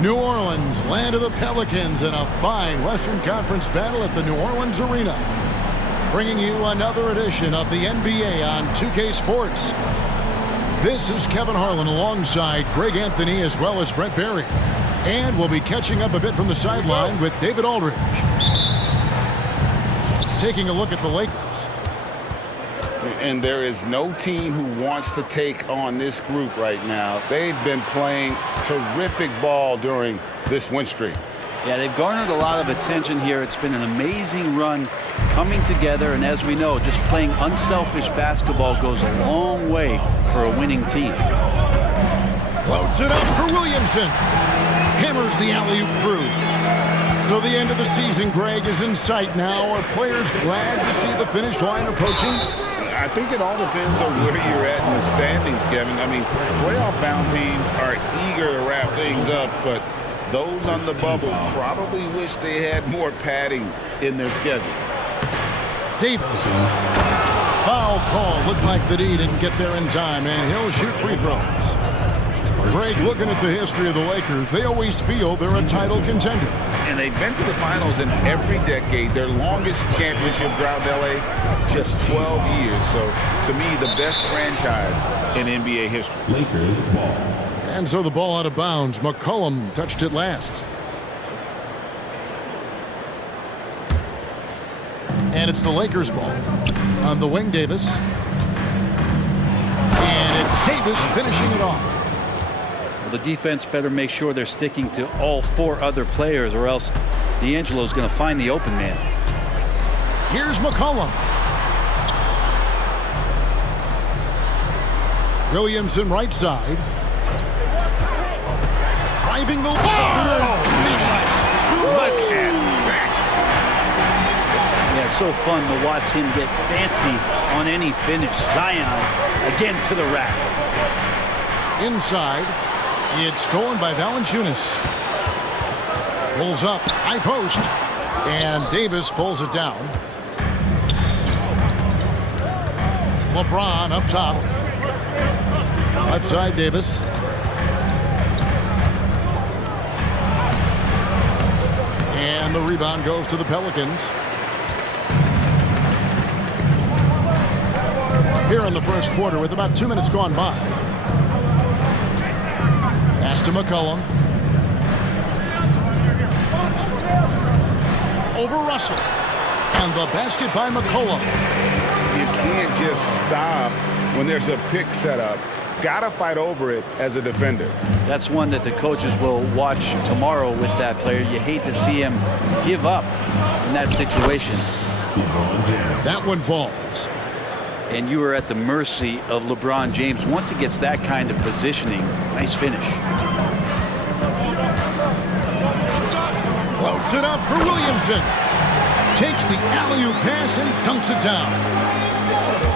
New Orleans, land of the Pelicans, in a fine Western Conference battle at the New Orleans Arena. Bringing you another edition of the NBA on 2K Sports. This is Kevin Harlan alongside Greg Anthony as well as Brent Barry. And we'll be catching up a bit from the sideline with David Aldridge. Taking a look at the Lakers. And there is no team who wants to take on this group right now. They've been playing terrific ball during this win streak. Yeah, they've garnered a lot of attention here. It's been an amazing run coming together. And as we know, just playing unselfish basketball goes a long way for a winning team. Floats it up for Williamson. Hammers the alley-oop through. So the end of the season, Greg, is in sight now. Are players glad to see the finish line approaching? I think it all depends on where you're at in the standings, Kevin. I mean, playoff-bound teams are eager to wrap things up, but those on the bubble probably wish they had more padding in their schedule. Davis. Foul call. Looked like the D didn't get there in time, and he'll shoot free throws. Greg, looking at the history of the Lakers, they always feel they're a title contender. And they've been to the finals in every decade. Their longest championship drought in L.A., just 12 years. So, to me, the best franchise in NBA history. Lakers ball. And so the ball out of bounds. McCollum touched it last. And it's the Lakers ball. On the wing, Davis. And it's Davis finishing it off. The defense better make sure they're sticking to all four other players, or else D'Angelo's going to find the open man. Here's McCollum. Williamson right side. Driving the ball. Yeah, so fun to watch him get fancy on any finish. Zion again to the rack. Inside. It's stolen by Valanciunas. Pulls up, high post, and Davis pulls it down. LeBron up top. Left side, Davis. And the rebound goes to the Pelicans. Here in the first quarter with about 2 minutes gone by. Pass to McCollum. Over Russell. And the basket by McCollum. You can't just stop when there's a pick set up. Gotta fight over it as a defender. That's one that the coaches will watch tomorrow with that player. You hate to see him give up in that situation. That one falls. And you are at the mercy of LeBron James once he gets that kind of positioning. Nice finish. Floats it up for Williamson. Takes the alley-oop pass and dunks it down.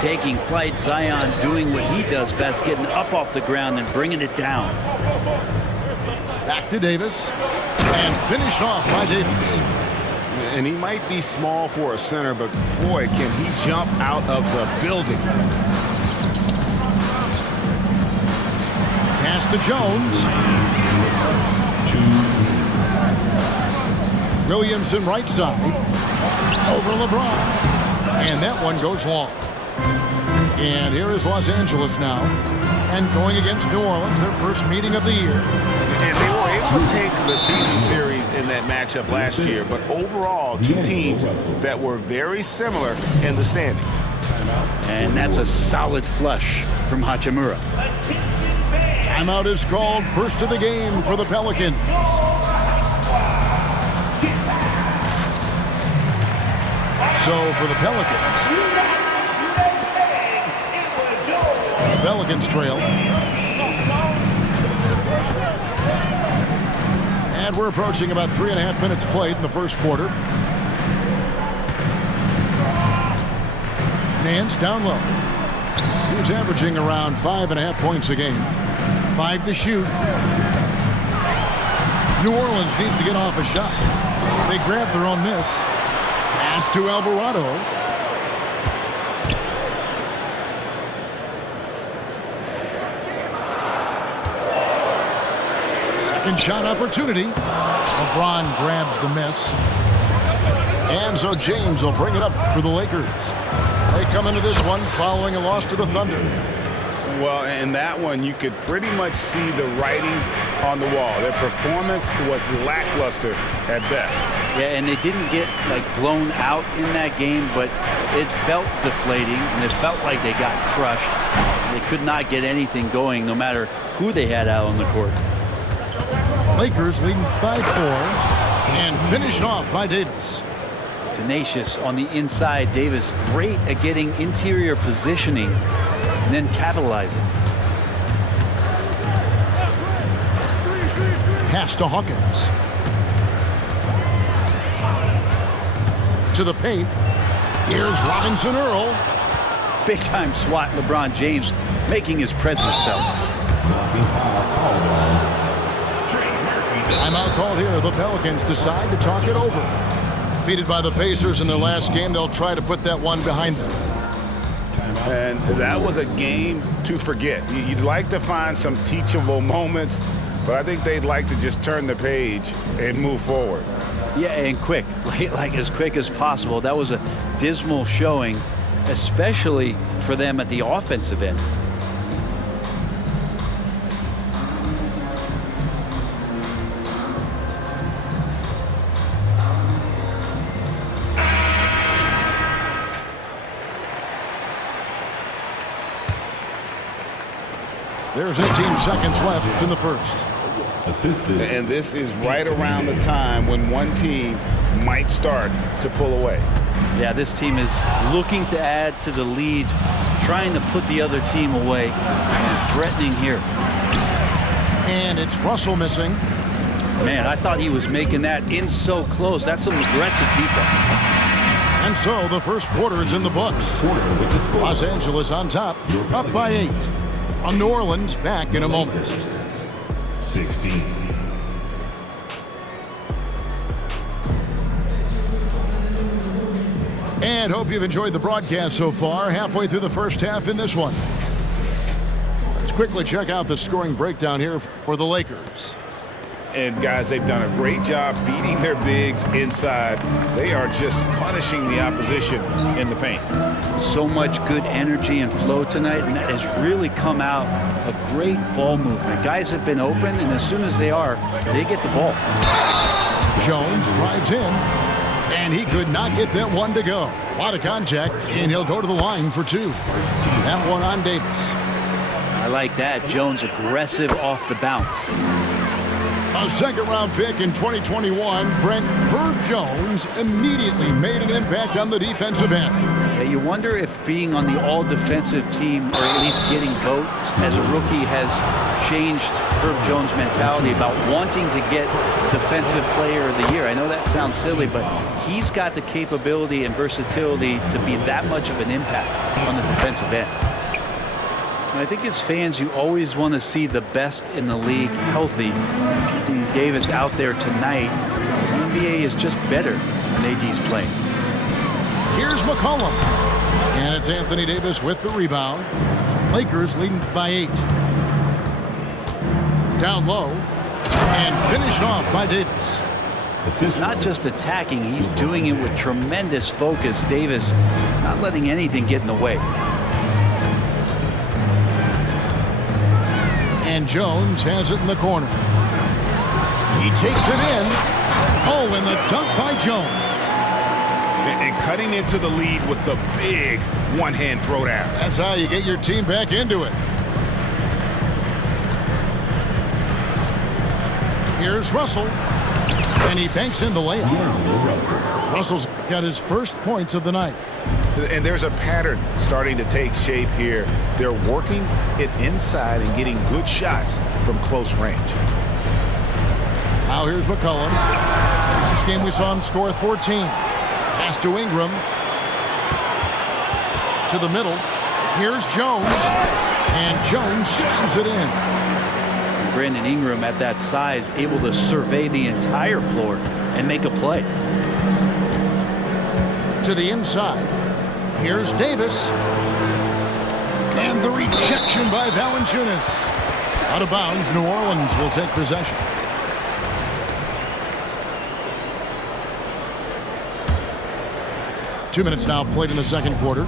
Taking flight, Zion doing what he does best, getting up off the ground and bringing it down. Back to Davis. And finished off by Davis. And he might be small for a center, but boy, can he jump out of the building. Pass to Jones. Williamson right side. Over LeBron. And that one goes long. And here is Los Angeles now. And going against New Orleans, their first meeting of the year. And they were able to take the season series in that matchup last year, but overall, two teams that were very similar in the standing. And that's a solid flush from Hachimura. Timeout is called, first of the game for the Pelicans. So for the Pelicans, the Pelicans trail. And we're approaching about 3.5 minutes played in the first quarter. Nance down low. He was averaging around 5.5 points a game. 5 to shoot. New Orleans needs to get off a shot. They grabbed their own miss. Pass to Alvarado. Second shot opportunity. LeBron grabs the miss. And so James will bring it up for the Lakers. They come into this one following a loss to the Thunder. Well, in that one, you could pretty much see the writing on the wall. Their performance was lackluster at best. Yeah, and they didn't get blown out in that game, but it felt deflating, and it felt like they got crushed. They could not get anything going, no matter who they had out on the court. Lakers leading by 4 and finished off by Davis. Tenacious on the inside. Davis great at getting interior positioning and then capitalizing. Pass to Hawkins. To the paint. Here's Robinson Earl. Big time swat. LeBron James making his presence felt. Timeout called here. The Pelicans decide to talk it over. Defeated by the Pacers in their last game, they'll try to put that one behind them. And that was a game to forget. You'd like to find some teachable moments, but I think they'd like to just turn the page and move forward. Yeah, and quick, like as quick as possible. That was a dismal showing, especially for them at the offensive end. There's 18 seconds left in the first. And this is right around the time when one team might start to pull away. Yeah, this team is looking to add to the lead, trying to put the other team away, and threatening here. And it's Russell missing. Man, I thought he was making that in so close. That's some aggressive defense. And so the first quarter is in the books. Los Angeles on top, up by 8. On New Orleans, back in a moment. 16. And hope you've enjoyed the broadcast so far. Halfway through the first half in this one. Let's quickly check out the scoring breakdown here for the Lakers. And guys, they've done a great job feeding their bigs inside. They are just punishing the opposition in the paint. So much good energy and flow tonight, and that has really come out of great ball movement. Guys have been open, and as soon as they are, they get the ball. Jones drives in, and he could not get that one to go. A lot of contact, and he'll go to the line for 2. That one on Davis. I like that. Jones aggressive off the bounce. A second-round pick in 2021, Brent Herb Jones immediately made an impact on the defensive end. Yeah, you wonder if being on the all-defensive team, or at least getting votes as a rookie, has changed Herb Jones' mentality about wanting to get Defensive Player of the Year. I know that sounds silly, but he's got the capability and versatility to be that much of an impact on the defensive end. And I think as fans, you always want to see the best in the league healthy. Anthony Davis out there tonight. The NBA is just better when AD's playing. Here's McCollum. And it's Anthony Davis with the rebound. Lakers leading by 8. Down low. And finished off by Davis. He's not just attacking, he's doing it with tremendous focus. Davis not letting anything get in the way. And Jones has it in the corner. He takes it in. Oh, and the dunk by Jones. And cutting into the lead with the big one-hand throwdown. That's how you get your team back into it. Here's Russell. And he banks in the layup. Russell's got his first points of the night. And there's a pattern starting to take shape here. They're working it inside and getting good shots from close range. Now here's McCollum. This game we saw him score 14. Pass to Ingram. To the middle. Here's Jones. And Jones slams it in. Brandon Ingram at that size, able to survey the entire floor and make a play. To the inside. Here's Davis. And the rejection by Valanciunas. Out of bounds, New Orleans will take possession. 2 minutes now played in the second quarter.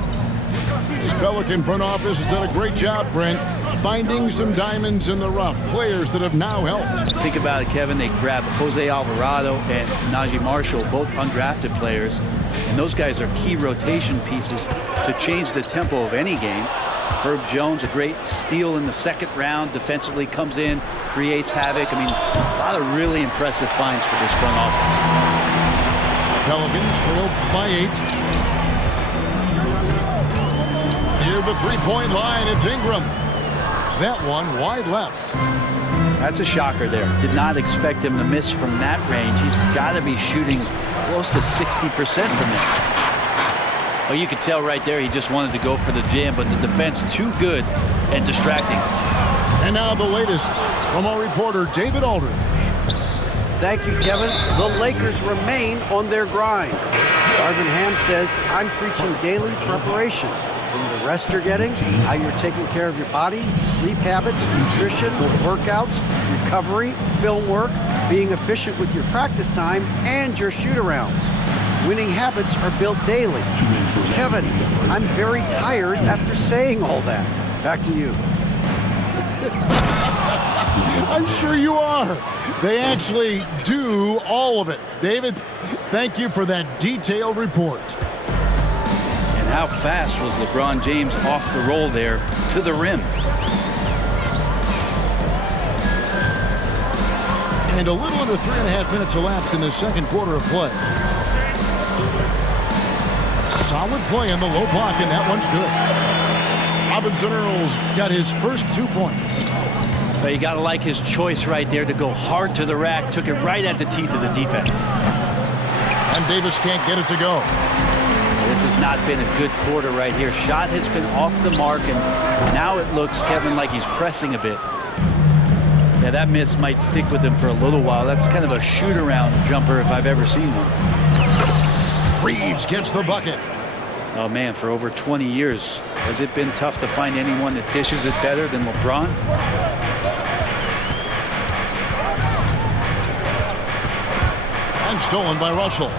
This Pelican front office has done a great job, Brent, finding some diamonds in the rough, players that have now helped. Think about it, Kevin. They grabbed Jose Alvarado and Najee Marshall, both undrafted players, and those guys are key rotation pieces to change the tempo of any game. Herb Jones, a great steal in the second round, defensively comes in, creates havoc. I mean, a lot of really impressive finds for this front office. Pelicans trail by 8. Near the three-point line, it's Ingram. That one wide left. That's a shocker there. Did not expect him to miss from that range. He's got to be shooting close to 60% from it. Well, you could tell right there he just wanted to go for the jam, but the defense too good and distracting. And now the latest from our reporter, David Aldridge. Thank you, Kevin. The Lakers remain on their grind. Darvin Ham says, I'm preaching daily preparation. From the rest you're getting, how you're taking care of your body, sleep habits, nutrition, workouts, recovery, film work, being efficient with your practice time, and your shoot-arounds. Winning habits are built daily. Kevin, I'm very tired after saying all that. Back to you. I'm sure you are. They actually do all of it. David, thank you for that detailed report. And how fast was LeBron James off the roll there to the rim? And a little under 3.5 minutes elapsed in the second quarter of play. Solid play in the low block, and that one's good. Robinson Earls got his first 2 points. But you got to like his choice right there to go hard to the rack. Took it right at the teeth of the defense. And Davis can't get it to go. This has not been a good quarter right here. Shot has been off the mark, and now it looks, Kevin, like he's pressing a bit. Yeah, that miss might stick with him for a little while. That's kind of a shoot-around jumper if I've ever seen one. Reeves gets the bucket. Oh, man, for over 20 years, has it been tough to find anyone that dishes it better than LeBron? And stolen by Russell.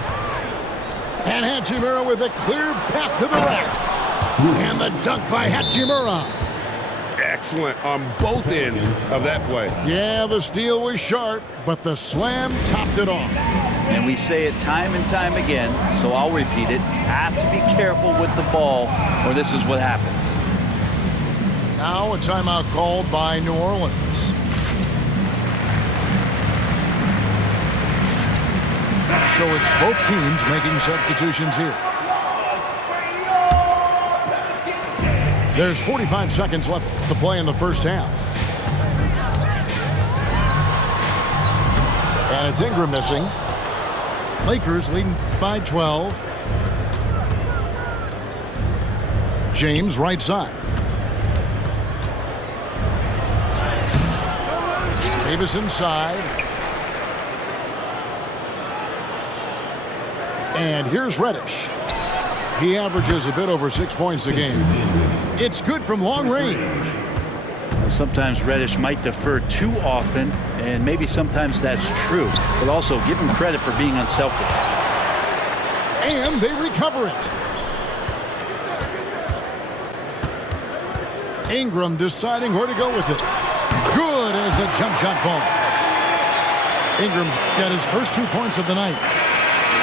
And Hachimura with a clear path to the rack. And the dunk by Hachimura. Excellent on both ends of that play. Yeah, the steal was sharp, but the slam topped it off. And we say it time and time again, so I'll repeat it. Have to be careful with the ball, or this is what happens. Now a timeout called by New Orleans. So it's both teams making substitutions here. There's 45 seconds left to play in the first half. And it's Ingram missing. Lakers leading by 12. James right side. Davis inside. And here's Reddish. He averages a bit over 6 points a game. It's good from long range. Sometimes Reddish might defer too often, and maybe sometimes that's true. But also give him credit for being unselfish. And they recover it. Ingram deciding where to go with it. Good as the jump shot falls. Ingram's got his first 2 points of the night.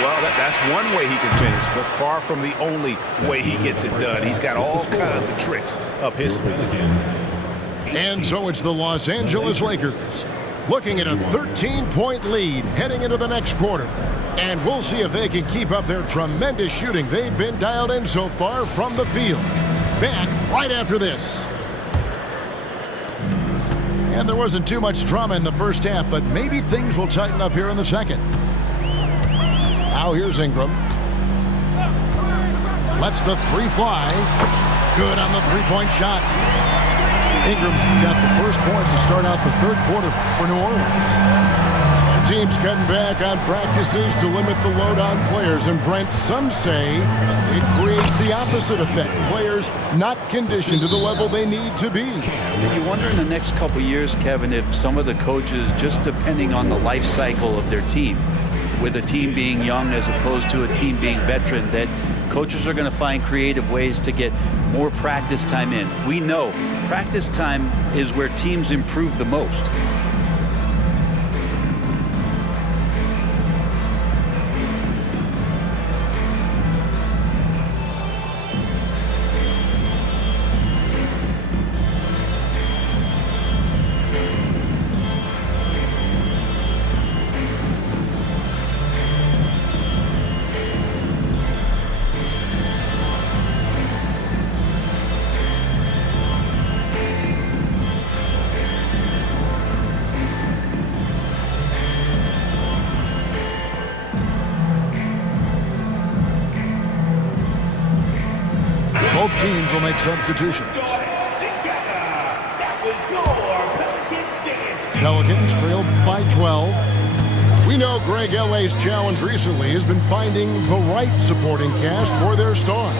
Well, that's one way he can finish, but far from the only way he gets it done. He's got all kinds of tricks up his sleeve. And so it's the Los Angeles Lakers looking at a 13-point lead heading into the next quarter. And we'll see if they can keep up their tremendous shooting they've been dialed in so far from the field. Back right after this. And there wasn't too much drama in the first half, but maybe things will tighten up here in the second. Now here's Ingram. Lets the three fly. Good on the three-point shot. Ingram's got the first points to start out the third quarter for New Orleans. The team's cutting back on practices to limit the load on players. And Brent, some say it creates the opposite effect. Players not conditioned to the level they need to be. You wonder in the next couple years, Kevin, if some of the coaches, just depending on the life cycle of their team, with a team being young as opposed to a team being veteran, that Coaches are going to find creative ways to get more practice time in. We know practice time is where teams improve the most. Both teams will make substitutions. Pelicans trail by 12. We know Greg L.A.'s challenge recently has been finding the right supporting cast for their stars.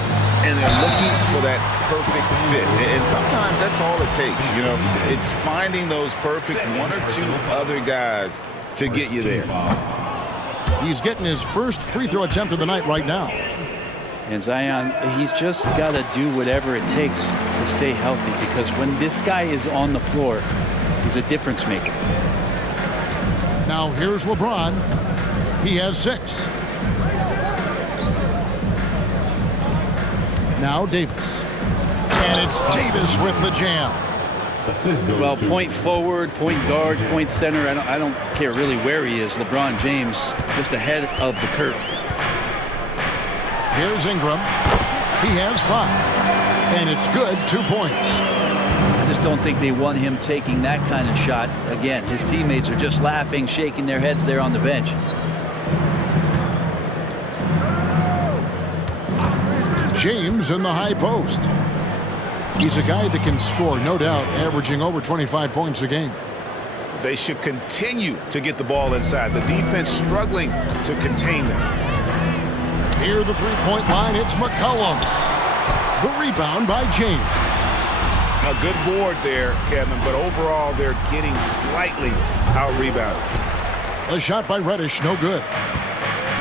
And they're looking for that perfect fit. And sometimes that's all it takes. You know, it's finding those perfect one or two other guys to get you there. He's getting his first free throw attempt of the night right now. And Zion, he's just got to do whatever it takes to stay healthy, because when this guy is on the floor, he's a difference maker. Now here's LeBron. He has 6. Now Davis. And it's Davis with the jam. Well, point forward, point guard, point center, I don't care really where he is. LeBron James just ahead of the curve. Here's Ingram. He has 5. And it's good, 2 points. I just don't think they want him taking that kind of shot. Again, his teammates are just laughing, shaking their heads there on the bench. James in the high post. He's a guy that can score, no doubt, averaging over 25 points a game. They should continue to get the ball inside. The defense struggling to contain them. Near the three-point line, it's McCollum. The rebound by James. A good board there, Kevin, but overall they're getting slightly out-rebounded. A shot by Reddish, no good.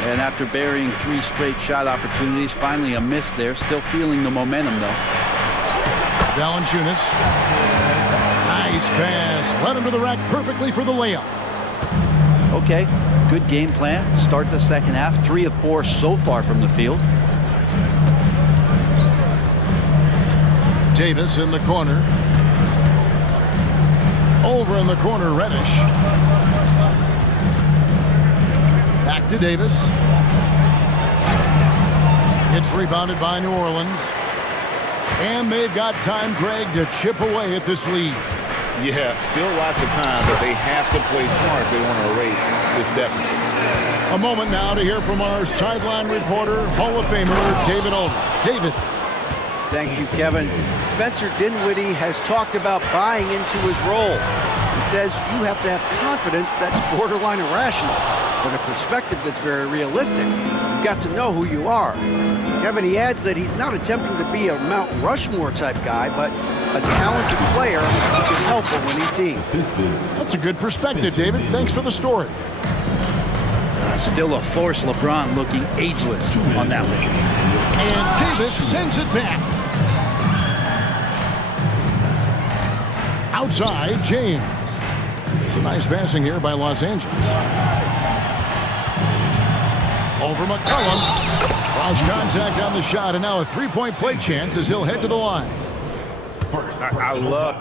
And after burying 3 straight shot opportunities, finally a miss there. Still feeling the momentum, though. Valanciunas. Nice pass. Led him to the rack perfectly for the layup. Okay, good game plan. Start the second half. 3 of 4 so far from the field. Davis in the corner. Over in the corner, Reddish. Back to Davis. It's rebounded by New Orleans. And they've got time, Greg, to chip away at this lead. Yeah, still lots of time, but they have to play smart if they want to erase this deficit. A moment now to hear from our sideline reporter, Hall of Famer David Aldridge. David. Thank you, Kevin. Spencer Dinwiddie has talked about buying into his role. He says you have to have confidence that's borderline irrational, but a perspective that's very realistic. You've got to know who you are. Kevin, he adds that he's not attempting to be a Mount Rushmore type guy, but a talented player who can help a winning team. That's a good perspective, David. Thanks for the story. Still a force. LeBron looking ageless on that one. And Davis sends it back. Outside, James. It's a nice passing here by Los Angeles. Over McCollum. Lost contact on the shot, and now a three-point play chance as he'll head to the line. I love